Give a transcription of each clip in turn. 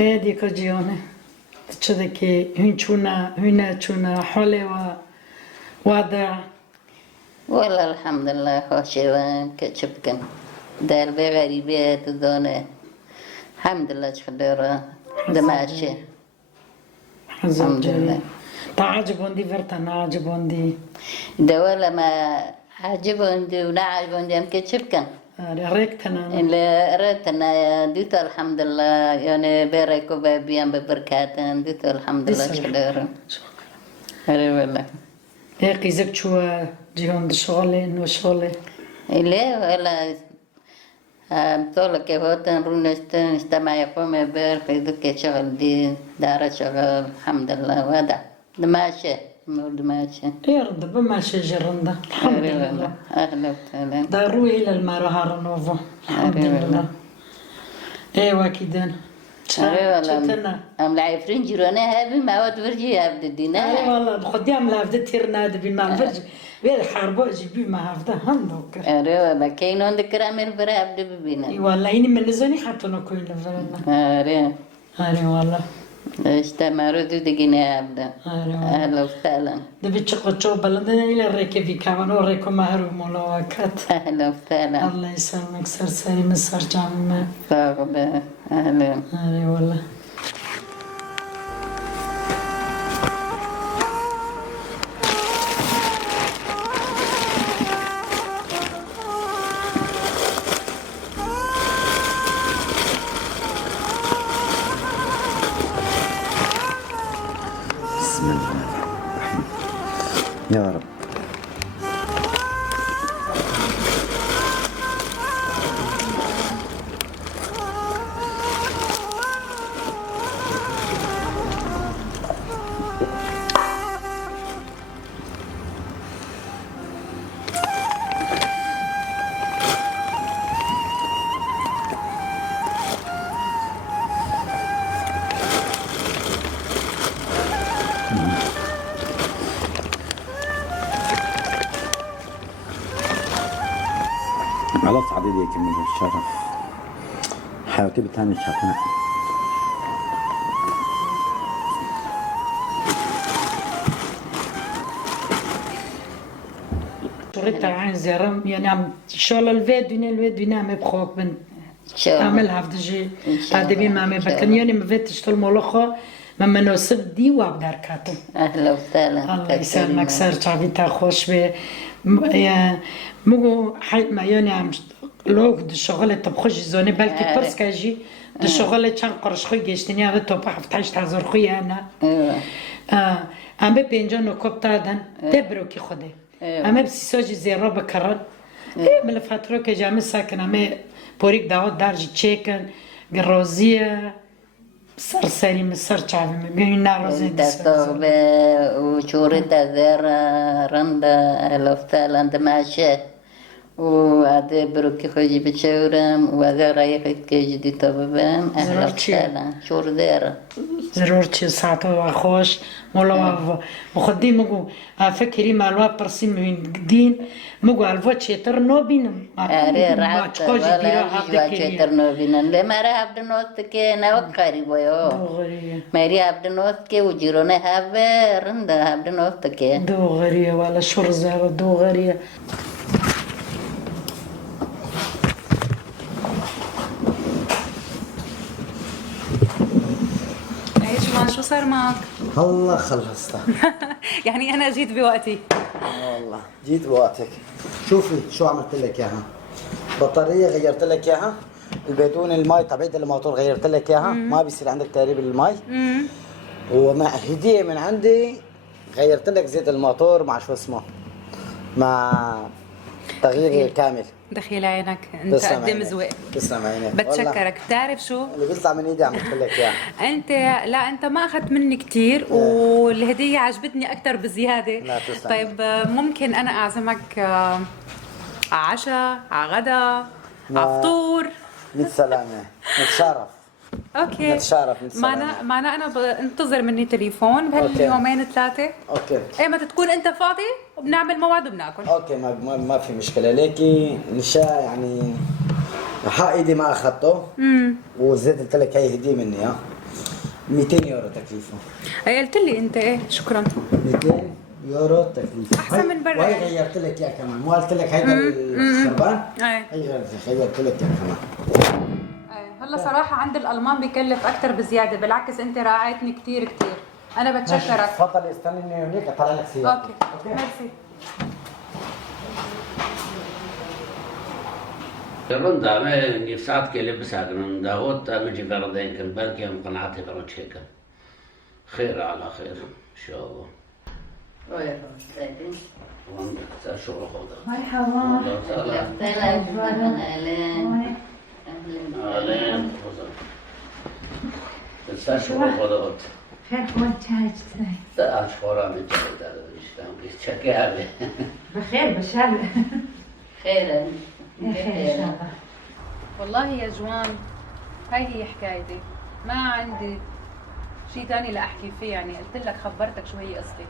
هادي كجيونة تشذكي هنا تشونا حولي ووضع والله الحمد لله خوشيوان كتشبكن دار بغريبات ودونه الحمد لله تخدرها دماشي الحمد لله تعجبون دي فرتنا عجبون دي دولا ما عجبون دي ولا عجبون دي كتشبكن ريكتنا اللي ريتنا ديتو الحمد لله يعني بارك وبابيان ببركاتن ديتو الحمد لله تخدرها هري والله هيك زك شو جيهم دشغلين وشغلي إليه ولا طول كهوتن رونستن استمع يقوم بير في شغل دي دار شغل الحمد لله وهذا دماشي دماشي يرد بما شجرنا الحمد لله أهلا وسهلا داروا إلى المرهار نوفو الحمد لله ايوا كيدان شتنا أم العفرين جيرونا هذي ما ود فرجي عبد الدينار اي والله بخدي عم لافده تيرنا دبي ما فرج بير حربو جيبي ما هفده هندوك أري والله كاين عندك كرامل برا عبد بينا اي والله إني من زاني حتى نكوي لفرنا أري والله استمروا دقيقة عبد أهلا وسهلا دبي تشقو بلدنا إلى الركبي كمان وريكم مهرو ملاوكات أهلا وسهلا الله يسلمك سرسري من سر جامع صاحبة أهلا والله بسم الله الرحمن الرحيم يا رب. على صعيد يكمل الشرف حياتي بتاني شافنا شريت عين زرم يعني عم ان شاء الله الفيديو عم بخوك بن اعملها في دجي هذا بما ما بكن يعني ما فاتش الملخه ما مناسب دي وابدار كاتو أهلا وسهلا الله يسلمك سر تعبي خوش به يا مو حي ما يعني عم لوك الشغله تبخش زوني بلكي برس كاجي الشغله كان قرش خوي جشتني هذا توب حفتحش تعذر خويا انا عم بينجانو كوبتادن تبرو كي خدي اما بسيساجي زي ربا كرر من الفتره كجامع ساكن اما بوريك داود دارجي تشيكن جروزيه سرسري من سرچاوي من ناروزي تطوبة وشوريتا زيرا رندا أهلا وسهلا دماشي وهذا بروكي خوجي بتشورم وهذا رايح كيجي دي طببان أهلا وسهلا شور زيرا ضرورتي ساعته وخوش مولا وخدي مغو فكري مالوا برسي من دين مغو الفوتشي ترنوبين ما تقولي بيرا هذا ترنوبين لما راه بدنوت كي نوكاري بيو ماري بدنوت كي وجيرونا هذا رندا بدنوت كي دوغريه ولا شرزه دوغريه شو صار معك؟ الله خلصتها. يعني أنا جيت بوقتي. والله جيت بوقتك. شوفي شو عملت لك إياها. بطارية غيرت لك إياها. البدون الماء تبعت الموتور غيرت لك إياها. ما بيصير عندك تهريب الماء. ومع هدية من عندي غيرت لك زيت الموتور مع شو اسمه. مع تغيير كامل. دخيل عينك انت قد مزوق. تسلم عينك. بتشكرك. بتعرف شو اللي بيطلع من ايدي عملت لك اياه. انت لا انت ما اخذت مني كثير والهديه عجبتني اكثر بزياده. لا تسلم. طيب ممكن انا اعزمك على عشاء على غدا على فطور. سلامه نتشرف. اوكي نتشرف معنا انا بنتظر مني تليفون بهاليومين ثلاثه. اوكي ايمتى تكون انت فاضي وبنعمل موعد وبناكل. اوكي ما في مشكله ليكي نشاء يعني حق ايدي ما اخذته. والزيت قلت لك هي هديه مني 200 يورو تكليفه. اي قلت لي انت ايه شكرا. 200 يورو تكليفه. أحسن من برا وهي يعني. غيرت لك اياه كمان، مو قلت لك هيدا الخربان؟ ايه هي غيرت لك اياه كمان. هلا صراحة عند الألمان بكلف أكتر بزيادة، بالعكس أنت راعيتني كتير كتير، أنا بتشكرك. تفضلي استنيني هونيك اطلع لك سيارة. أوكي ميرسي. رندا ما ساعات كي لبس رندا وقت مجي فردين كان بالك يوم قناعتي فرج هيك خير على خير ان شاء الله. رندا شغل خذها. مرحبا. اهلين تنسى شغل خذها. خير خوات شاي جتاي. لا شورا من جد هذا الاشتام يتشكي عليه. بخير بشار. خير خير ان شاء الله. والله يا جوان هاي هي حكايتي، ما عندي شيء ثاني لأحكي فيه، يعني قلت لك خبرتك شو هي قصتي.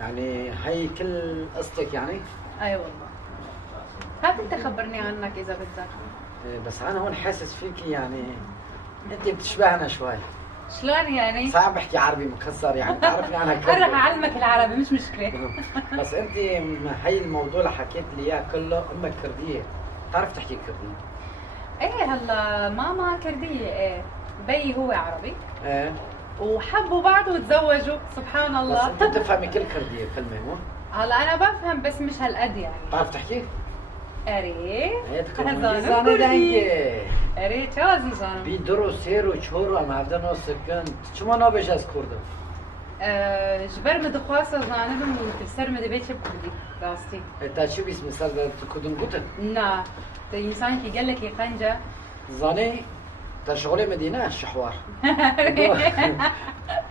يعني هي كل قصتك يعني؟ أي والله. هات أنت خبرني عنك إذا بدك. بس انا هون حاسس فيكي يعني انت بتشبهنا شوي. شلون يعني؟ صعب بحكي عربي مكسر يعني بتعرفني انا كثير. أنا رح أعلمك العربي مش مشكلة. بس انت هي الموضوع اللي حكيت لي اياه كله امك كرديه، بتعرف تحكي كردي؟ إيه هلا ماما كردية، إيه بيي هو عربي ايه وحبوا بعض وتزوجوا سبحان بس الله. انت بتفهمي كل كرديه كلمه مو؟ هلا أنا بفهم بس مش هالقد يعني. بتعرف تحكي؟ أري ايه تكون زانو زانه كردي. دنگه أري چه عزیزانم. بی درو سیر و چهور و نافدن و سکن چما نابش از کردم؟ جبر مدخواسة زانم وتفسر مدبيت شب كردي راستي. تا چی بیس مثال در کدوم گوتن؟ نا تا إنسان كي قال لك يقنجة. زانه تا شغل مدینه شحوار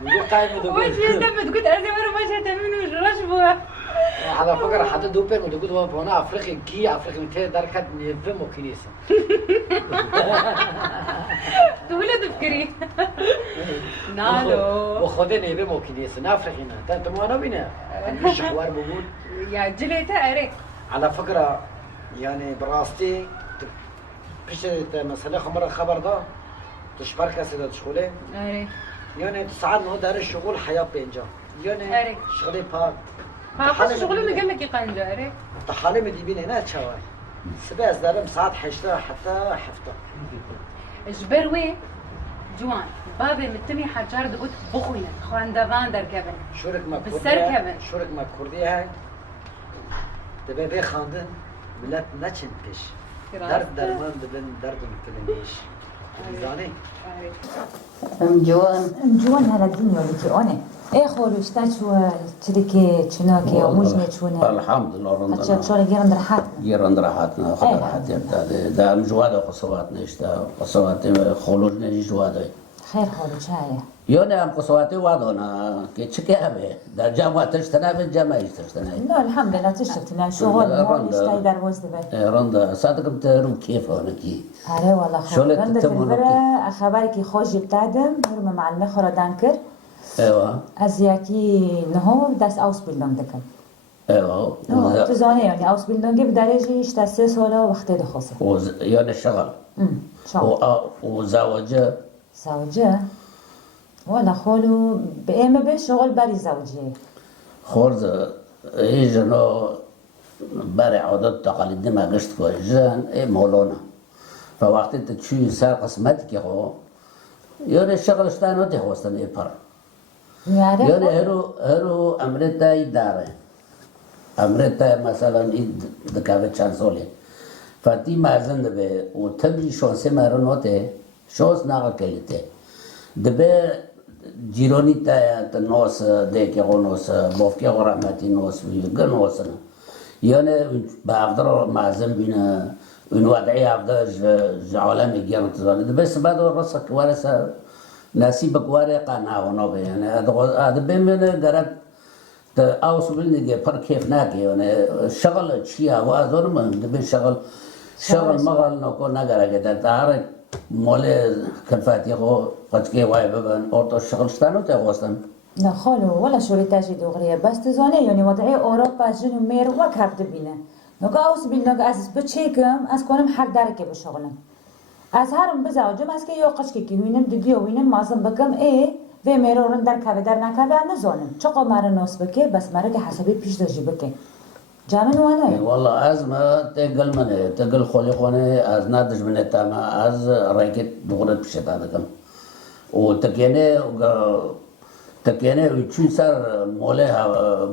میگو قایم دو وش يستفد قلت أرزي مرة ما شئت منه رشبه. على فكرة حتى دوبر مدقود هو بنا أفريقيا كي أفريقيا متى دركت نيفم وكنيسة. تقولي تفكري. نالو. وخذ نيفم وكنيسة نافريقيا تا تمو أنا بينا. مش حوار بقول. يا جليتا أري. على فكرة يعني براستي بيش مثلا خمر الخبر ده تشبر كاسة تشغله. أري. يعني تساعد إنه دار الشغل حياة بينجا. يعني أري. شغلي بار. فاقص شغلي ما قال لك يقنجة أري. تحالي مديبين هنا تشاوي. سباز دارم ساعات حشتها حتى حفظة. جبر وي جوان بابي متمي حجار دقوت بخويا خوان دافان در كبن. شورك ما بالسر كبن. شورك ما كردي هاي دبي بي خاندن ملت نچن پیش درد درمان دبن درد مكلميش زاني جوان هلا الدنيا اللي كيونه. ايه خولو اشتاچو تريكي چناكي ومجني چونه. الحمد لله رندا. حتى شغل جيران راحتنا. يرند راحتنا خد راحت دا مجواده قصوات نشتا قصوات خلوج نجي جواده. خير خولو شاي. يونا هم قصواتي وادونا كي تشكي أبي دا جامعة تشتنا في الجامعة تشتنا. لا الحمد لله تشتنا شغل ما اشتاي دار وزد بي. رندا صادق بتروم كيف هونكي. هاري والله خير. رندا في الفرة أخبارك خوش بتعدم هرم مع المخرة دانكر. ايوه. أزياكي نهو داس أوسبيلدونج دكم. ايوه. تزاني يعني أوسبيلدونج بدرجة اشتا 3 سالا وقت دخوصه. يعني الشغل. شغل. وزوجة. زوجة. ولا خولو بإما بشغل بري زوجي. خورز يجنو بري عودت تقاليد ما قشت كوي جان اي مولونا. فوقت انت تشوي سار قسمتك هو يعني الشغل اشتانو تخوستن اي بر. يعني هرو أمريكا يداره. أمريكا مثلا إد دكابة شانسولي. فاتي مازن دبي وتبي شانس ما رنوته شانس ناقة كليته. دبي جيروني تا تنوس ديك يغنوس بوفكي غرامتي نوس ويجنوسنا. يعني بعذر مازن بينا ونوضعي عبد جعلان يجيرن تزاني. دبي سبادو راسك ورثة ناسيبك ورقة ناونو يعني هذا بمن قرأت أوصل لي بر كيف ناكي يعني شغل شيء وأظن من دبي شغل مغل نكون نقرأ كده تعرف مولى كفاتي هو قد كي واي ببن أوتو شغل شتانو تغوصن. لا خالو ولا شريتاجي دغرية بس تزاني يعني وضعي أوروبا جنو مير وكهف دبينه. نوكا أوصل بالنوكا أساس بتشيكم أس كونم حق داركي بشغلم. از هرم بزاوجم از که یا قشکی که وینم دیدی و وینم مازم بکم و میرورن در کاوه در نکاوه نزانم چقا مرا ناس بکه بس مرا که حسابی پیش داشتی بکه جامن وانه والله از ما تقل منه تقل خالی خانه از ندش منه تاما از راکت دورت پیشت آدم و تکیه چون سر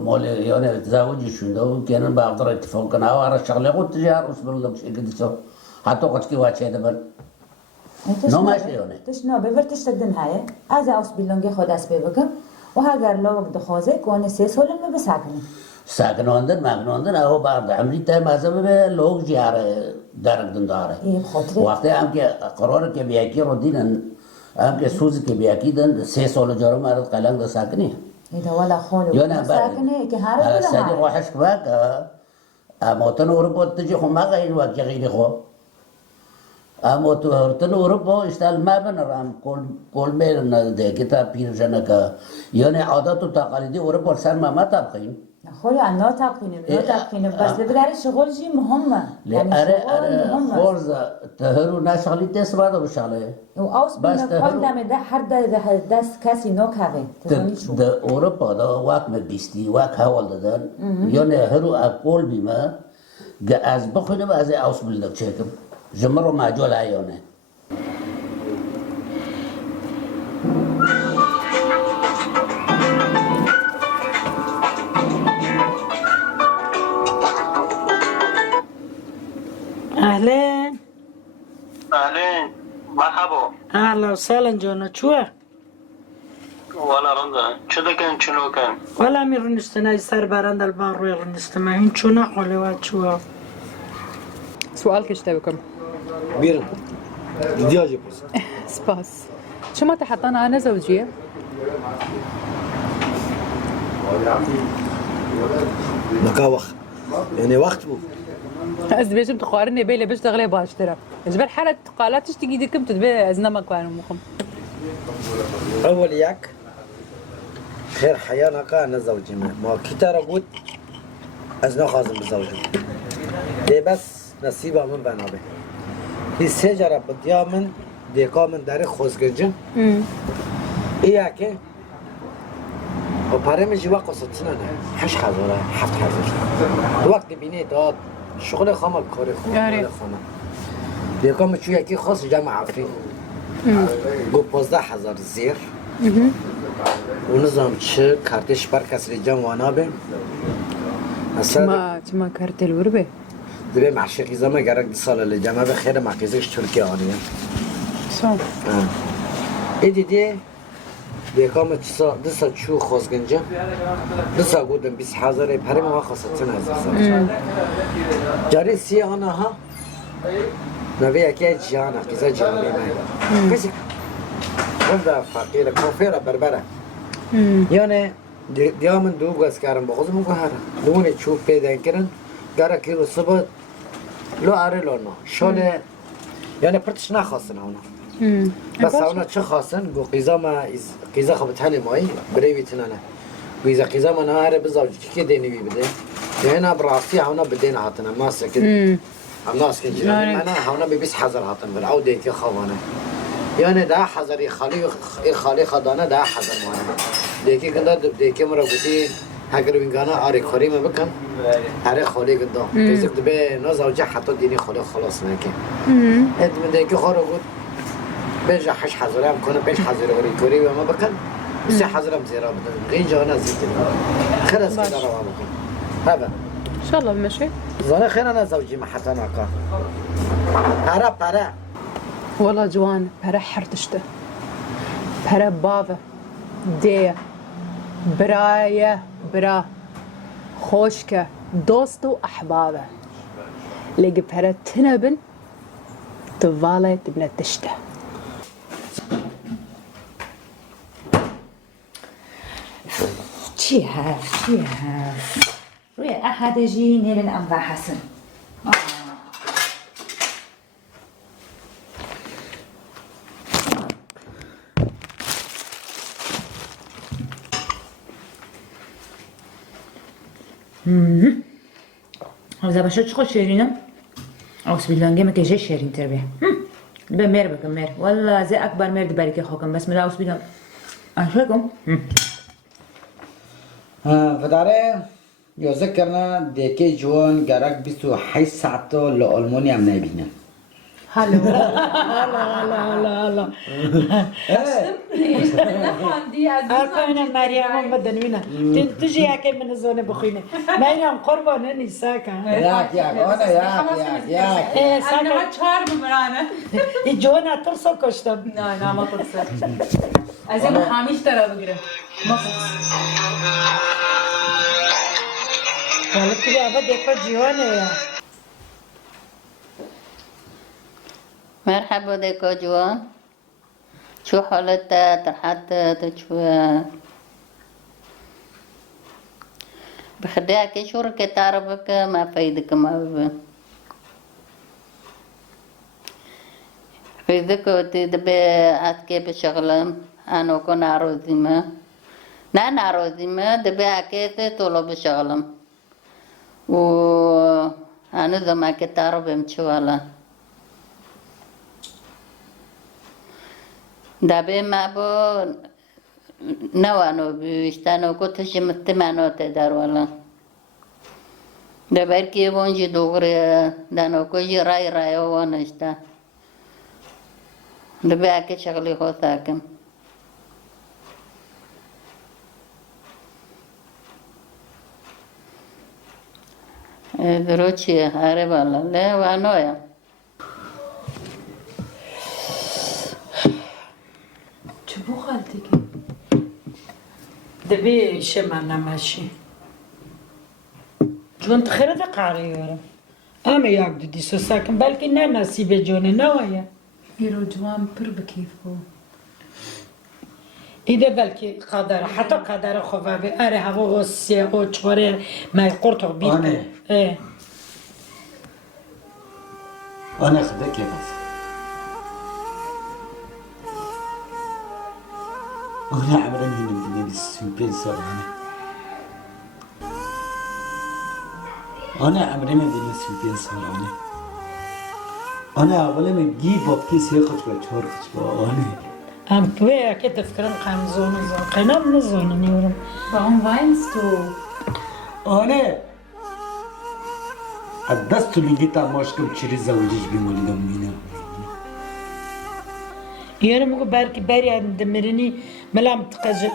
ماله یعنی زوجی شده و کنن با افضل اتفاق کنه آواره شغله خود تجار اس بلدم شیء کدی سو حتی قشکی واچه دبر نماش لیونه تش نه بورتش تدن هایه از اوس بیلونگی خود اس بکم و هاگر لوگ دخوازه کونه سه سولن می بساکنه ساکناندن مغناندن او بعد عملی تا مذهب به لوگ جیاره درگدن داره وقتی هم که قرار که بیاکی رو دینن هم که سوز که بیاکی دن 3 سال جارو مرد قلنگ دا ساکنی ایده والا خالو ساکنه که هر على السادة وحش كباك أموتن أوروبا تجي خو ما غير واقع غير خو أموتن أوروبا اشتغل ما بنرام كل ميل ده كتاب بير جنكا يعني عادات وتقاليد أوروبا سر ما تابقين خالو أنا تابقينه بس لبداري شغل جي مهمة يعني شغل مهمة خورز تهرو ناشغلي تسبادو بشغله و اوس بنا قدام ده هر دست کسی نکاوه ده أوروبا ده واق مبيستي واق هوال دادن يعني هرو أقول بما از بخونه و از اوس بلدم چکم جمرو معجول عیانه أهلين أهلين مرحبا أهلا وسهلا جانا چوه؟ ولا رندا شو كان شنو كان ولا می رونستنای سر برند البان روی رونستما این چونه حاله و چوه سؤال كشتا بكم بيرن دياجي بس سباس شو ما تحطنا أنا زوجية بقى وقت يعني وقت بو از بيجم تقارني بيلي بشتغلي باشترى جبر حالة قالات تشتكي ديكم تتبع أزنا كانوا مخم أول ياك خير حيانا كان زوجي ما كتار قد أزنا خازم بزوجي دي بس نصيبه من بنابه هي سجرة بديا من ديكا من داري خوزگنجن إياكي و پاره می جوا قصتنا نه 8000 7000 وقت بینی داد شغل خام کار خانه دیگه من چوی کی خاص جمع عفی گو 15000 زیر و نظام چه کارتش پر کسری جمع وانا به ما كارت الوربة دبی معشقی زمان گرگ سال لجمع به خیر معقیزش ترکیه آنیه شو ایدی دیگه من دست چو خوزگنجه دست گودم 20000 پره ما خاصتنا از جاری سی آنها ها نوی که جانا کیسه جانی من کسی ولی فقیر کافر بربره یعنی دیامن دو گاز کارم بخوزم و گهر دونه چوب پیدا کردن گره کی رو صبح لو آره لو نه شونه یعنی پرتش نخواستن اونا بس اونا چه خواستن گو قیزا خب تحلی مایی بری تنانه قیزا ما نهاره بزاوج که دینی بده یعنی براستی اونا بدین هاتن ما سکت الناس که جیرانی من اونا به 20000 هاتن بالعود که خوانه یعنی 10000 خالی خدانه 10000 مانه دیگه کنده دیگه مرا بودی اگر وینگانا آری خوری ما بکن آری خوری کنده کسی که به نزاوجه حتی دینی خوری خلاص نکه ادم دیگه خورو بود بيجا 8000 هم کنه 5000 اوری کوری و ما بکن 3000 هم زیرا بدن غین جانا زیدن خلاص كده روا بکن هذا إن شاء الله بمشي زانه خير انا زوجي ما حتى ناقا para والله جوان برا حرتشته برا بابا دي برايا برا خوشكة دوست وأحبابه لقي برا تنبن تفالي تبلا تشته چی هست روی احد جی نیلن انبا حسن حافظه باشه چقدر شیرینم اوس بیلانگه مکشه شیرین تر بیه به مر بکن مر والله زي اکبر مرد برای که خواکم بس ملاوس بیدم اشکم وداره یازه کرنا دیگه جوان گرک 28 ساعت لآلمانی هم نبینه هلا هلا خواندی از ارکاینا مریم هم بدن وینا تجي یکی من زونه بخوینه مریم قربانه نیسا کن یک آنه یک اه ساکن انا چهار بمرانه ای جوان اترسو کشتم نه ما ترسه از این محامیش ترا بگیره ولی توی اول دیکھو جوانه مرحبا دیکا جوان شو حالتت راحتت شو بخديك شو رك تعرفك ما فايدك ما ببن فايدك وتدبي عتكي بشغلة أنا كون عروضيمة نا عروضيمة دبي عكيت طلب بشغلة و أنا ذا كتعرف بمشوالا دبي ما بو نوانو بيشتانو كنتش متمانو تدار ولا دبر كي بونجي دوغري دانو كوجي راي ونشتا دبي اكي شغلي خو ساكن دروتشي هاري بالا لا وانويا چبو خالتك دبي شمعنا ماشي جوان تخير ده قاري يورا اما ياك دي سو ساكن بلكي نا نصيب جون نوايا يرو جوان پر بكيف بو إذا بلكي قدر حتى قدر خوابي أري هوا وسيا أو تشوري ما يقرطو بيك أنا. إيه أنا خدك يا بس أنا عمري من الدنيا بالسوبين صار أنا عمري من الدنيا بالسوبين صار أنا أولا من جيب وبكي سيخش بچور خش أنا أم توي أكيد تفكرن قام زون قنام نزون نيورم warum weinst du أنا الدست اللي جيت ماشكم تشري زوجيش بمولدهم مينا يورم مو باركي باري عند مرني ملام تقجل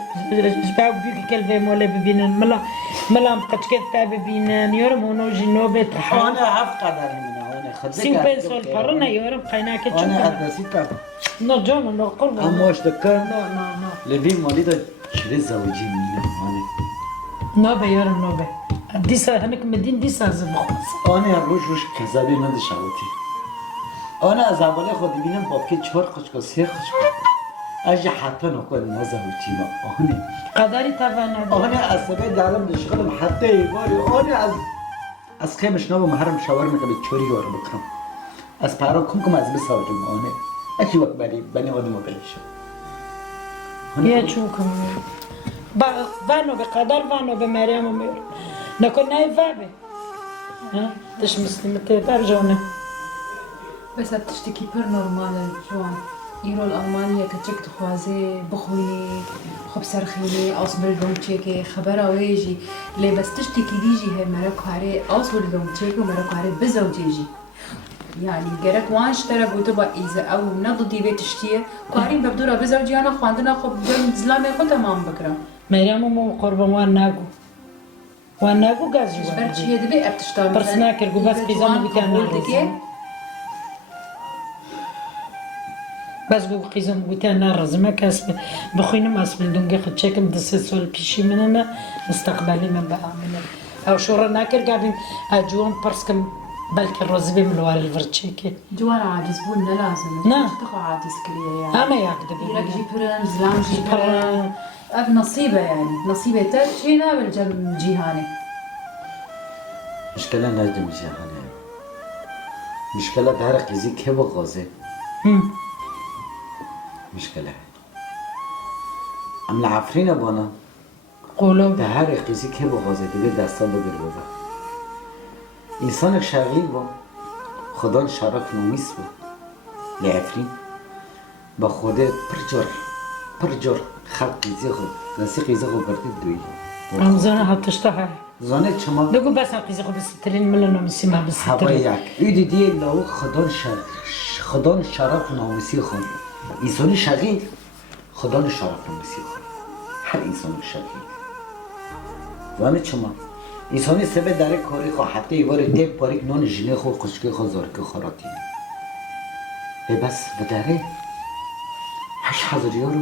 جباو بيك كلبي مولا ببينن ملام تقجل تاب ببينن يورم هونو جنوبة أنا عارف قدر منها أنا خدك سيمبين سول فرنا يورم قيناك أنا تشوفنا أدسيتها نو جون نو قرب أما أشتكر نو لبي مولد تشري زوجي مينا أنا نوبة يورم نوبة ديسا هنك مدين ديسا زبخوص أنا روش كذابي ندي شاوتي أنا از اول خود ببینم بابکی 4 خشکا 3 خشکا اجا حتی نکن نزوجی ما آنه قدری تواند آنه از سبه دارم دشغلم حتی ایواری آنه از خیمش نو محرم شاور میکنم چوری وار بکنم از پارا کم از بساوجم آنه اچی وقت بنی آدمو بهشم یه چوکم وانو به قدر وانو به مریم میرم نکن نای وابه تش مسلمته در جونه بس بتشتكي بير نورمال جوان يرو الألمانيا كتشك تخوازي بخويني خبسر خيني أصبر دوم تشيكي خبرها ويجي لي بس تشتكي ديجي هي مركواري أصبر دوم تشيكي ومركواري بزوجيجي يعني جرك وانش ترى بوتبا إذا أو نضدي بيت تشتيه كارين ببدورة بزوجي أنا خواندنا خب دم زلامي خو تمام بكرة مریم مو قربان وان ناگو گاز جوان برشي هي دبي أبتشتام برسنا كرجو بس قيزام بيتان بس بو قيزام بيتان نرز ما كسب بخوينم أسبل دونجي خدشكم دست سول بيشي مننا مستقبلي من بعمل أو شورا ناكر قابين أجوان برسكم بلكي الرزبي من الوار الفرتشيكي جوان عاجز بون لازم نعم. تخو عاجز كليا يعني أما ياكد يرك بي جيبرن زلام جيبرن أب نصيبة يعني نصيبة ترشينا بالجم جيهاني مشكلة نجم جهانه مشكلة دهر قيزي كيف غازي مشكلة عم العفرين بانا قولوا دهر قيزي كيف غازي دیگه دستان بگر بابا انسان شغیل با خدا شرف نومیس با لعفرين بخوده پر جور خلق زيخو نسيق زيخو برتي دوي ام زانه هتشتها زانه چما دقو بس قيزي خو بسترين ملنا مسيما بسترين هوايك ايدي دي لو خدان شرف ناموسی خون انسان شقی خدان شرف ناموسی خون هر انسان شقی زانه چما انسانی سبه داره کاری خو حتی ایوار تیب پاریک نان جنه خو خشکی خو زارک خاراتی بس بداره 8000 یورو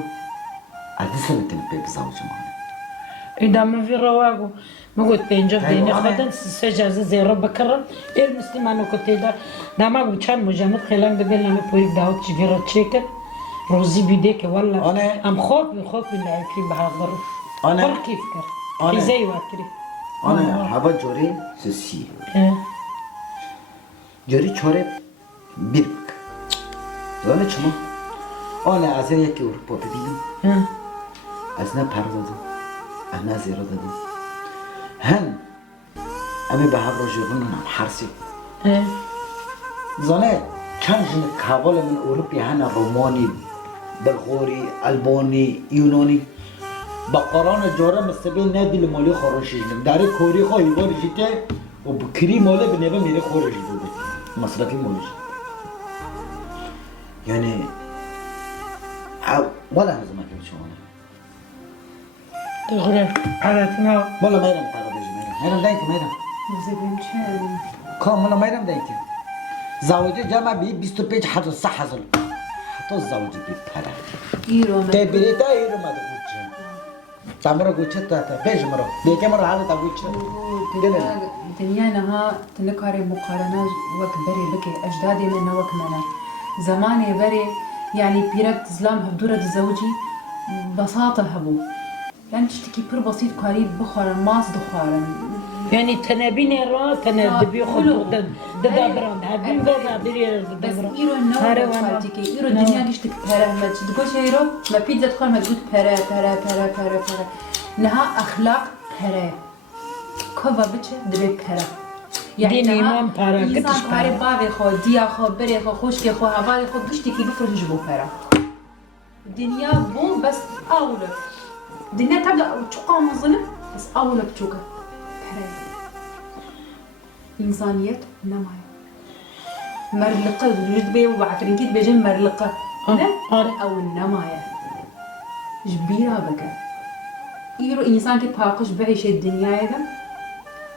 عدسه میتونه به زوج مانه إذا في رواقو ما قلت بينجا بيني خدن سجازة زيرو بكرم المسلمان كتيدا دama uçan مجمد خلال دبل نام پوری داوت جفيرا تشيكن روزي بيدك والله ام خوف بالعفري بحضر أنا كيف كر زي واكري أنا هوا جوري سسي جوري چوره بیرک زانه چما آنه از یکی اروپا ببینم از نه پر دادم انا زیرا دادم هن امی به هفت راجبون هم حرسی زانه چند جن کابل من اروپی هن رومانی بلغوری البانی یونانی با قرآن جاره مستبه ندیل مالی خورشیدم داره کوری خواهی بار جیته و بکری ماله به نوه میره خورشیده مصرفی مالیش یعنی ولا هزم اكل شو دغري حالتنا والله ما يرم تعرض ميرم دايك ميرم زبون چه كم والله ميرم دايك زوجي جمع بي 25 حد صح حصل حتى الزوجي بي بره ایرو تبري تا يرو ما دوچ تمر گوچ تا بيج مرو ديك مرو حالت گوچ دنیا نها تنکاری مقارنه وک بری بکی اجدادی من وک منا زمانی بری يعني بيرك زلام هبدورة الزوجي بساطة هبو يعني تشتكي بير بسيط قريب بخارن ماس دخارن يعني تنابين را تنادبي خلو ددا براند هبين ددا بري بس إيرو النوع فاتيكي إيرو الدنيا قشتك بره ما تقولش إيرو ما بيتزا تدخل ما تقول بره نها أخلاق بره كوفا بتش دبي بره دين إمام بره إنسان كاري بابي خو ديا خو بري خو خوشكي خو هوالي خو قشتكي بفرج جبو بره الدنيا بو بس أولى الدنيا تبدأ تشقى مظلم بس أولى بتشوكا بره إنسانية نماية مرلقة وجد بي وعفرينكيت بيجن مرلقة لا أو النماية جبيرة بكا إيرو إنسان كي باقش بعيش الدنيا هذا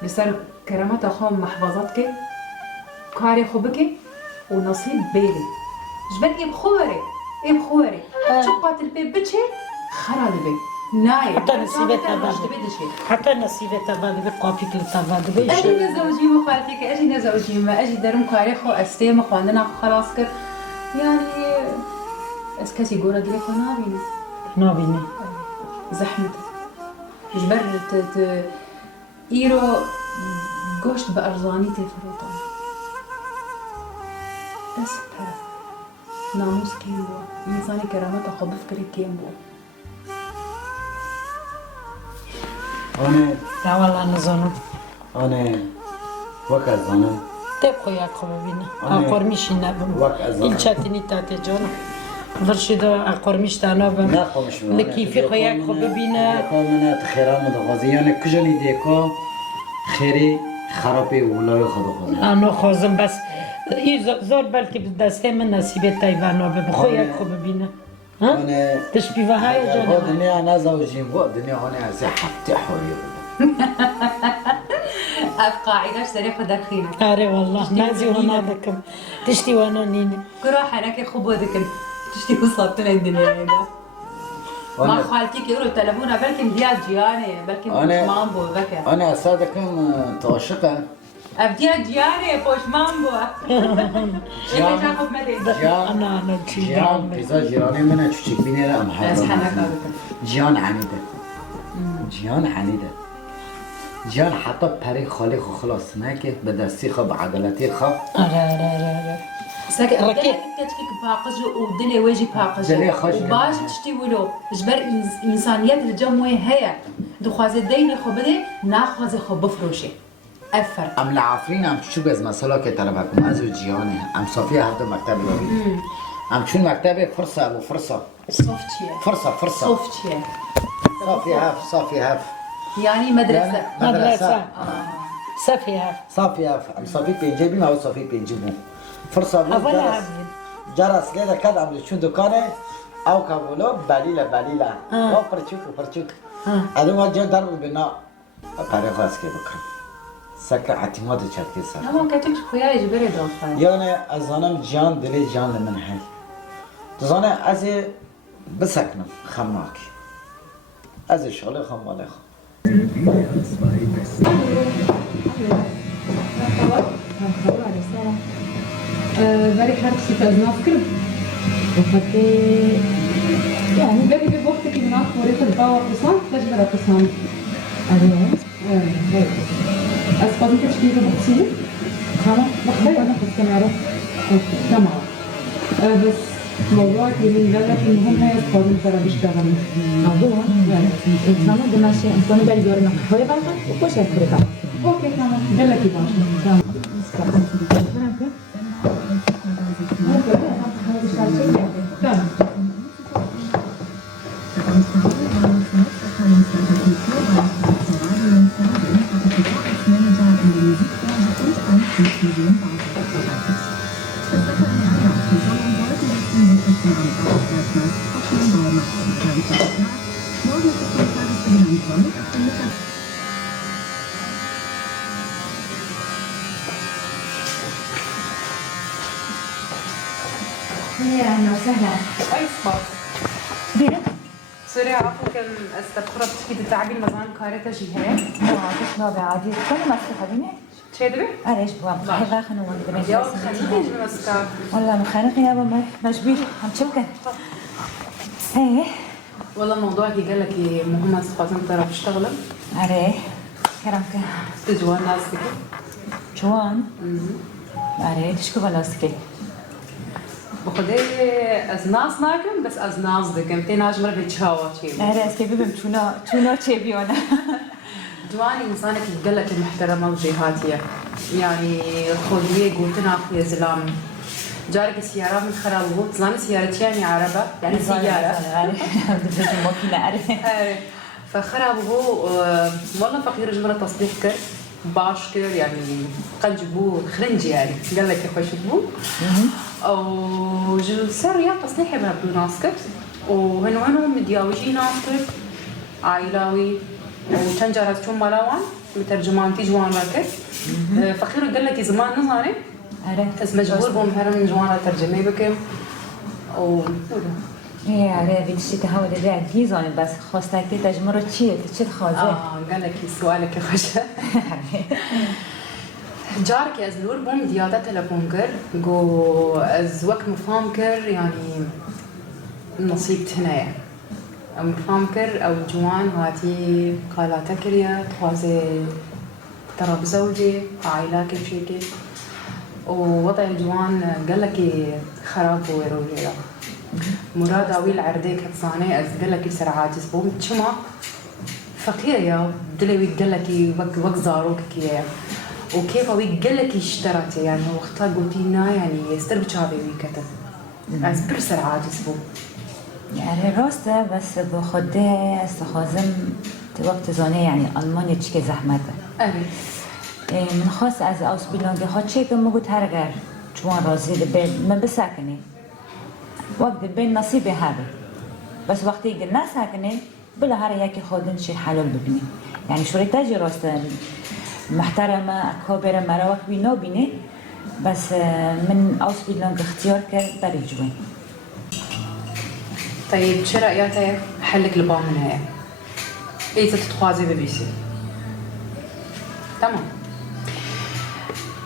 بسر كرامات أخوهم محفظتك كاري خبكي ونصيب بيلي جبل إيه بخوري شقات البيت بتشي خرا البيت نايم حتى نصيبة تبادي بقافيك التبادي أجي نزوجي مخالفك أجي نزوجي ما أجي درم كاري خو أستيم خواندنا خلاص كر يعني أسكاسي قورا دي خو نابيني زحمة جبر إيرو قوشت بأرزاني تفروطان بس بره ناموس كيم بوا إنساني كرامته خو بفكري كيم بوا أنا لا والله نزانم أنا وقت زنم تبقى يا خبابينا أقرميش النبم إلشاتني تاتي جانا فرشيدا أقرميش تنابم لكيفي خياك خبابينا من تخيران دغازي يعني كجاني ديكو خيري خرابي ولا خدو أنا خازم بس زور بلكي بدسته من نصيبه تايوانا بخوياك خبابينا ها تشبيه هاي جانا الدنيا أنا زوجي الدنيا هنا زي حتى حرية قاعدة سريعة دخينة أري والله نازي هنا ذكم تشتي وانا نيني كرا حناك خبو ذكم تشتي وصلت لنا الدنيا هذا ما خالتك يقولوا تلفونا بلكن ديال جياني بلكن مامبو ذكر أنا أصدقكم تعشقها أبديها جياني بوش مامبو إيه تاخذ مدى أنا جيان بيزا جيراني منها تشتك بيني لا محاضر جيان عنيدة جيان حتی پری خالی خو خلاص نه که به دستی خو به عدالتی خو آره ساكن ركيت تشكيك باقج ودلي واجي باقج وباش تشتي ولو جبر انسانيات الجموي هي دخواز الدين خو بدي ناخذ خو بفروشي افر ام العافرين ام شو بز مسألة كتربكم ازو جيانه ام صافي هفته مكتب لوري ام شو مكتبه فرصة ابو فرصة صوفتيه فرصة صوفتيه صافي هاف يعني مدرسه مدرسة سفيها صافي هاف ام صافي بيجيبي ما هو صافي بيجيبو فرصة ابو أولا جرس عمين جرس كده كده عم شو دكانه او كابولو بليلة او فرشوك هذا ما جا ضرب بناء تعرف راس كده بكره سكر اعتماد شركة سر هم كاتبش خويا يجبري داخل يعني ازانم جان دلی جان لمن هی تزانه از بسکنم خماک از شغل خماله بري حرب ستة نافكر وفتي يعني بري بوقتك هناك وريت الباور قسم تجبر قسم أيه أسقطت تشكيل بقسيم خلاص بخير أنا كنت كنعرف تمام بس موضوع اللي قال لك المهم هي الصادم ترى بيشتغل موضوع تمام ده ماشي أنا بالي دورنا خوي بالك وكل شيء فريقة اوكي تمام قال لك تمام تمام يا أهلا وسهلا اي صباح ديرك سوري عفوا كان استبخرت تفيد التعبي المزان كارتا جهة وعاطش نوبة عادي كل ما استخدمه تشدري؟ علاش بوا حيفا خنو وندري يا خليني نمسكها والله مخانق يا بابا مجبير عم تشوكن ايه والله موضوعك قال لك مهمة استخدام ترى بتشتغل عليه كرمك تجوان ناسك جوان عليه تشكو بلاسكي بخدي از ناس ناكم بس از ناس دكم تي ناجمر بتشاوا شيء عليه اسكي بيبم تشونا تشي بيونا جواني انسانك قال لك محترمة وجهاتية يعني خذيه قلتنا اخويا زلام جارك السيارة من خراب زلام سيارتي يعني عربة يعني سيارة ممكن اعرف فخراب هو والله فقير جمرة تصليح كر باشكر يعني قنجبو خرنجي يعني قال لك يا خوشبو او سر يا تصليح بهدو ناسكت وهنو مدياوجي ناسكت عائلاوي وتنجرت شو ملاوان مترجمان تيجوان راكت فقير قال لك زمان نظري اسمه مجبور بمهرم جوان ترجمه بكم او ايه عليه بيتشي تهود اللي جيزون بس خواستك تجمر تشيل تشيل خوازه قال لك سؤالك يا خوش جارك از لور بوم دياتا تلفون كر جو از وقت مفهوم كر يعني نصيب هنايا مفهوم كر او جوان هاتي قالاتا كريا تخوازي ترى بزوجي عائلة كيف شيكي ووضع الجوان قال لك خراب ويروجي مراد اوي العرديك هتصاني از قال لك سرعات بوم تشما فقير يا دلوي قال لك وقت زاروك كيا وكيف اوي قال لك اشترت يعني وقتها قلتينا يعني يستر بتشابي ويكتب از بر سرعات بوم يعني راسته بس بخده استخازم وقت زانه يعني ألمانيا تشكي زحمته من خاص از اوس بیلانگه ها چه که مگو ترگر چوان رازی دبل من بسکنی وقت دبل نصیب هذا بس وقتی که نسکنی بلا هر یکی خودن شی حلال ببینی يعني شو تاجي راست محترمه اکابر مراوک بینا بینی بس من اوس بیلانگه اختیار کرد برای جوین طيب شو رأيك حلك لبام من هي؟ إذا تتخوازي ببيسي تمام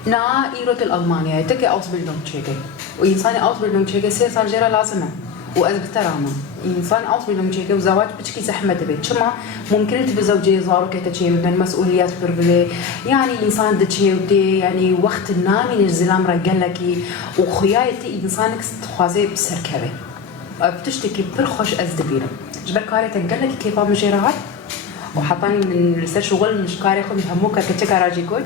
نا إيروت الألمانيا تكي أوسبيلدونج تشيكي وإنسان أوسبيلدونج تشيكي سي صار جرا لازمة وأذكرامه إنسان أوسبيلدونج تشيكي وزواج بتشكي زحمة بيت شما ممكن تبزوجي زارو كي تشي من مسؤوليات بربلي يعني إنسان دتشي ودي يعني وقت النامي الزلام رجلكي وخيايتي إنسانك تخوازي بسركبي بتشتكي برخوش أزدبيرة جبر كاري تنقلك كيف مجيرات وحطاني من لسه شغل مش كاري خو بيفهموك كتشكا راجي كود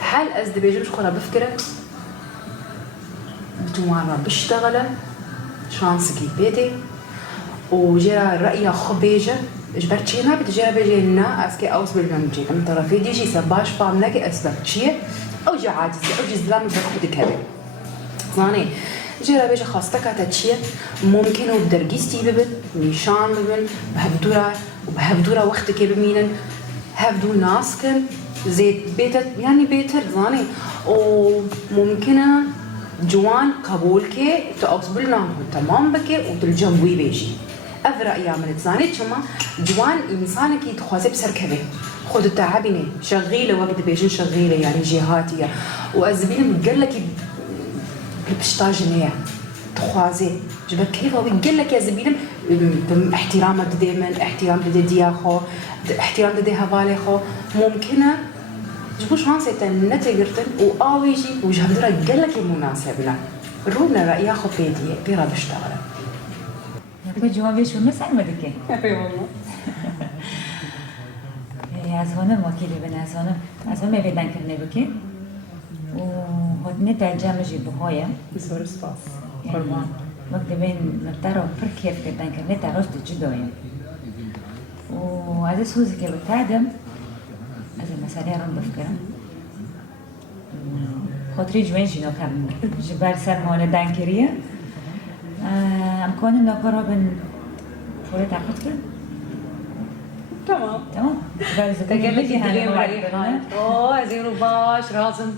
هل از دبيجم شخورا بفكره بتوارا بشتغله شانسكي بيتي وجرى رأي خبيجة جبرت شينا بتجرى بيجينا اسكي اوس بالمنجي كم طرفي ديجي سباش فامناكي اسباب شيء او جا عاجز او جي زلام بخود كبير زاني جرى بيجي خاصتك تشيه ممكن وبدرجيستي ببن نشان ببن بهبدورة وقتك بمينن هبدو ناسكن زيت بيتت يعني بيتر زاني وممكن جوان قبول كي تقبل نام تمام بكي وتلجموي بيجي أفرأ يعمل زاني شما جوان إنسان كي تخوازي بسركبه خود التعبيني شغيلة وقت بيجن شغيلة يعني جهاتية وأزبيل مقلكي بشتاجنية تخوازي جبر كيف هو يقلك يا زبيلم احترامك دائما احترام دي دياخو احترام دي هوالي خو ممكنه جبو شانسي نتيجرتن وآويجي وجه بدرا قلك مناسبنا رونا رأيها خو بيدي بيرا بشتغل يا جوابي شو مسأل مدكي اي والله از هانم وکیلی بن از هانم بیدن کرنه بکی و هدنه ترجمه جی بخوایم بسور سپاس قربان وقت بین مبترا پر کیف کردن کرنه تراش جدایم و از سوزی که بتعدم از المسئله رم بفکرم خاطری جوین جینا کم جبر سرمانه دنکریه امکان ناکارا بن فوره تعقد کرد تمام تقلك يدلين عليه اوه زيرو باش رازم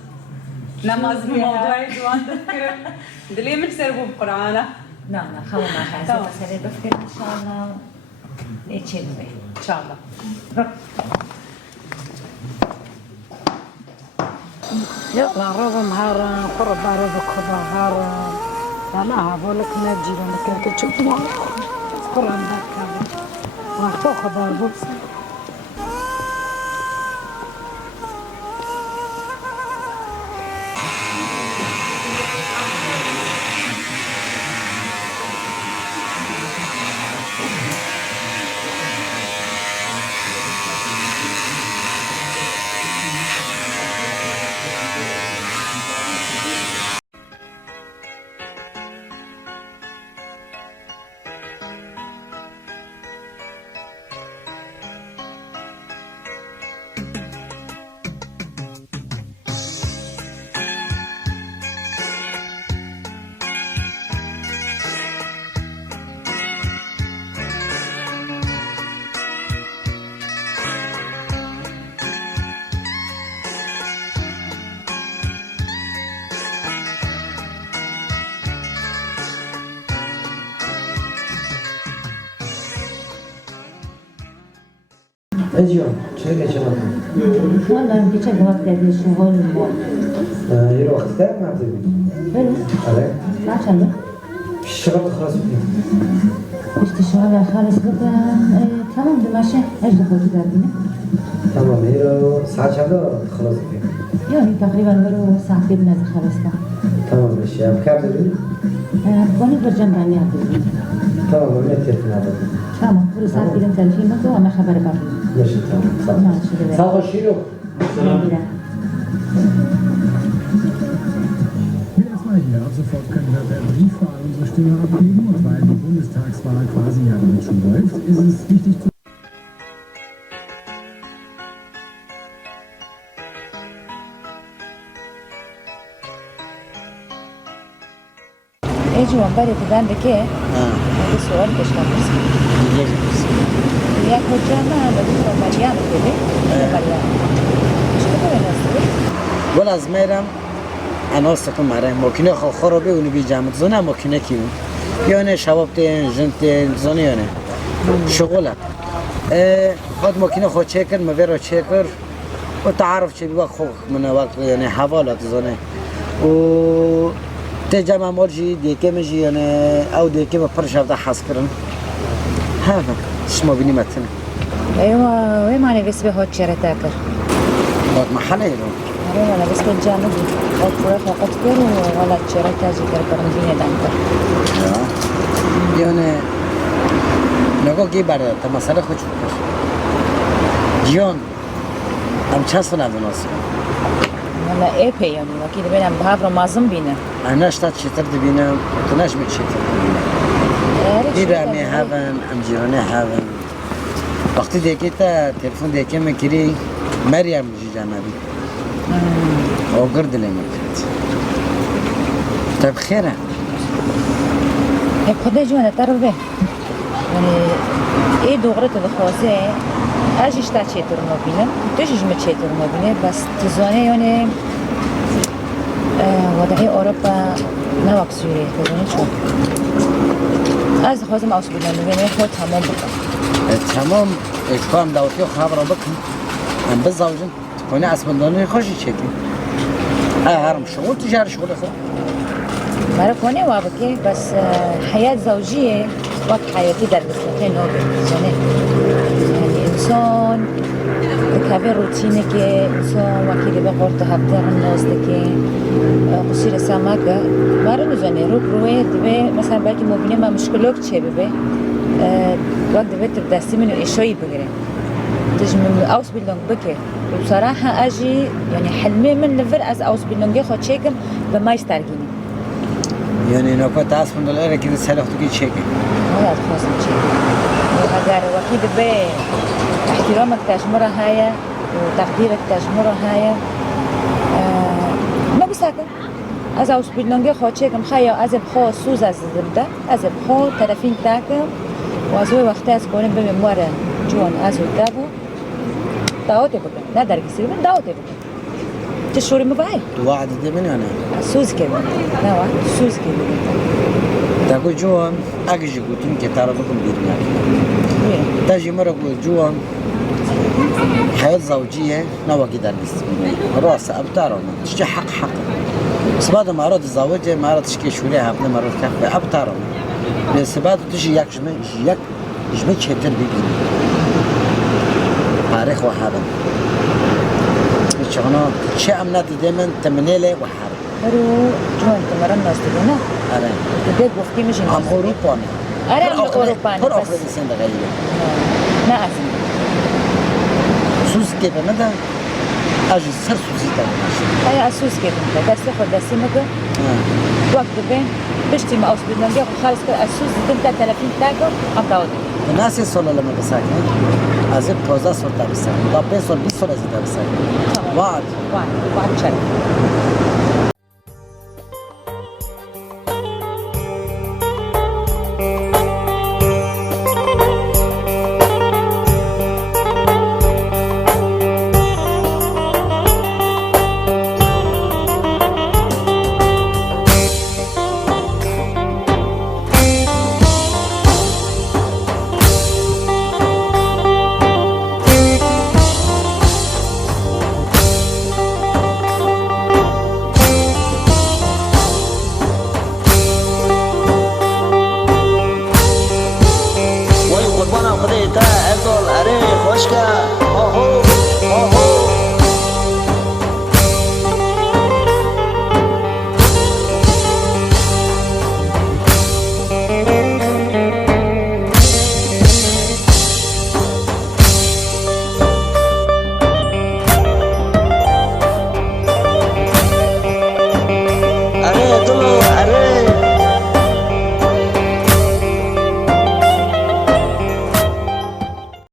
نماز موضوعي جوان تذكر دلين من سربو بقرآنه لا خلو ما حاسة مسألة بفكر إن شاء الله إيش يبغى إن شاء الله يلا روض مهارة قرب عرض خضار لا هقولك نجي لك تشوف ما قرآن ذاك وأخذ خضار بس اجيون شركة شباب والله بيجي وقت هذا الشغل يروح وقت ثاني ما عتبي حلو عليك ما شاء الشغل خلاص فيه اشتغل خالص بقى تمام ماشي ايش دخلت دارنا تمام هي ساعة شغلة خلاص فيه يعني تقريبا برو ساعتين نازل خلصنا تمام ماشي بكام تدري؟ بقولي برجع عني عبد تمام من التليفون هذا تمام برو ساعتين انت الحين ما ما خبر بقى ماشي تمام ماشي صح شيلو Wer ist mal hier? Ab sofort können wir per Briefwahl unsere Stimme abgeben. Und weil die Bundestagswahl quasi ja damit schon läuft, ist es wichtig zu ايجي وانبالي تبان بكي هذا السؤال كيش نفسي يا كوجانا بدو مليان كده مليان ايش كده ناس ولا زميرم انا استكم معه ماكينه خرابه و نبي جامد زونه ماكينه کیو یعنی شباب تن جنت زونه یعنی شغله خود ماكينه خود چکر مبر چکر و تعرف چه وقت خو من وقت یعنی حوالات زونه و تجمع مالجي ديكه مجي يعني او ديكه ما برش هذا حاس كرن هذا اسمه بني متن ايوه وين ماني بس بهوت شرتاكر بعد محل ايرو ايوه انا بس بالجامد قلت روح وقت كر ولا شرتاجي كر برنجينه دانتر يعني نقول كي بعد تمسره خوش جیان ام چه سنه دناسی؟ والله ايه يعني اكيد بينهم بهاف رمازم بينا انا اشتاد شتر دبینم تناش می شتر دیره می هفن ام جیرانه هفن وقتی دیگه تا تلفن دیگه میکری مریم جی جانبی او گرد لمیکرد طب خیره هيك خدي جوانا تعرف به يعني ايه دغرت الخوازه اجي اشتا تشيتر نوبينا تجيش ما تشيتر نوبينا بس تزوني يعني وضعي اوروبا نوك سوري تزوني شو از خوازم اوس بدنا نبينا خود تمام بقى تمام اكفام داوتي خبره بكم ام بزوجن تكوني اسبندوني خوشي شكلي هرم شغل تجاري شغل اخر معرفوني وابكي بس حياة زوجية وقت حياتي در بسلطين نوبي زوني يعني إنسان تكافي روتيني كي إنسان وكيلي بغورت هبتر الناس دكي قصير ساماكا مارو زوني روك روي دبي مثلا باقي مبيني ما مشكلوك تشي ببي وقت دبي تبدأسي منو إيشوي بغيري تجمع أوس بيلونج بكي وبصراحة أجي يعني حلمي من لفر أز أوس بيلونجي خود شيكم بما يسترجيني يعني لو كنت اسفن دولار كده سالفتو كده شيكي ولا تخاصم شيء وهجار وكيد بي احترامك تجمرة هاي وتقديرك تجمرة هاي ما بساكن از اوس بيلونجي خود شيكم خايا از بخو سوز از زبده از بخو طرفين تاكم وازوي وقت از كونن بموارا جوان از ودابو داوتي بكن ندر كسير من داوتي بكن تشوري مباي وعد دي من انا سوز كده لا واحد سوز كده تاكو جوان اجي قلتم كي تعرفكم بيرنا تاجي مرة جوان حياة زوجية نوا كده نستمر راس ابتارونا تشجع حق بس بعد ما اراد الزواج ما اراد تشكي شوريها قبل ما اراد كفي ابتارونا بس بعد تجي يك جمع شتر بيجي تاريخ وحادا شغنا شيء امنات دائما تمنيله وحرب رو جوان تمرن ناس تبنا أنا بدك وقتي مش عم أوروبا أنا من أوروبا بس أفريقيا سند غيره ما أزم سوس كيف ماذا أجي سر سوسي تاني هاي أسوس كيف أنت درس خد درسي مكة وقت بين بشتي ما أوصل بدنا نجيب خالص كل أسوس تبدأ 30 تاكو أم تعودي الناس يصلوا لما بساكن أزيد بوزا صورة بساكن لا بيصل 20 صورة زيادة بساكن وعد شرط